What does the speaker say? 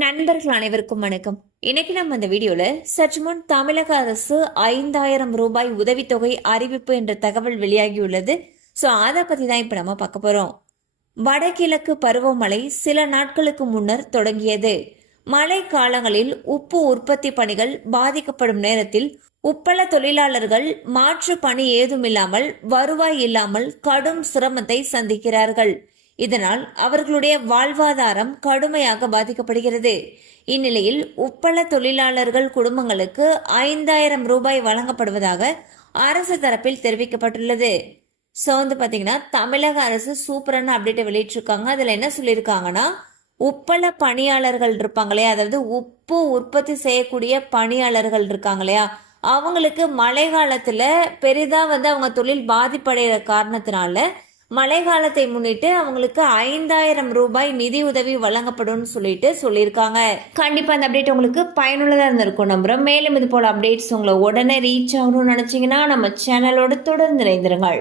நண்பர்கள் அனைவருக்கும் வணக்கம். இன்னைக்கு நம்ம இந்த வீடியோல சற்று முன் தமிழக அரசு ஐந்தாயிரம் ரூபாய் உதவித்தொகை அறிவிப்பு என்ற தகவல் வெளியாகியுள்ளது. ஸோ அதை பத்தி தான் இப்ப நம்ம பார்க்க போறோம். வடகிழக்கு பருவமழை சில நாட்களுக்கு முன்னர் தொடங்கியது. மழை காலங்களில் உப்பு உற்பத்தி பணிகள் பாதிக்கப்படும் நேரத்தில் உப்பள தொழிலாளர்கள் மாற்று பணி ஏதுமில்லாமல் வருவாய் இல்லாமல் கடும் சிரமத்தை சந்திக்கிறார்கள். இதனால் அவர்களுடைய வாழ்வாதாரம் கடுமையாக பாதிக்கப்படுகிறது. இந்நிலையில் உப்பள தொழிலாளர்கள் குடும்பங்களுக்கு ஐந்தாயிரம் ரூபாய் வழங்கப்படுவதாக அரசு தரப்பில் தெரிவிக்கப்பட்டுள்ளது. ஸோ வந்து பார்த்தீங்கன்னா தமிழக அரசு சூப்பரான அப்டேட்டை வெளியிட்டிருக்காங்க. அதில் என்ன சொல்லியிருக்காங்கன்னா உப்பள பணியாளர்கள் இருப்பாங்க இல்லையா? அதாவது உப்பு உற்பத்தி செய்யக்கூடிய பணியாளர்கள் இருக்காங்க இல்லையா? அவங்களுக்கு மழை காலத்தில் பெரிதாக வந்து அவங்க தொழில் பாதிப்படைகிற காரணத்தினால மழை காலத்தை முன்னிட்டு அவங்களுக்கு ஐந்தாயிரம் ரூபாய் நிதி உதவி வழங்கப்படும்னு சொல்லிட்டு சொல்லியிருக்காங்க. கண்டிப்பா அந்த அப்டேட் உங்களுக்கு பயனுள்ளதா இருந்திருக்கும் நம்புறோம். மேலும் இது போல அப்டேட்ஸ் உங்களை உடனே ரீச் ஆகணும்னு நினைச்சீங்கன்னா நம்ம சேனலோட தொடர்ந்து இணைந்திருங்கள்.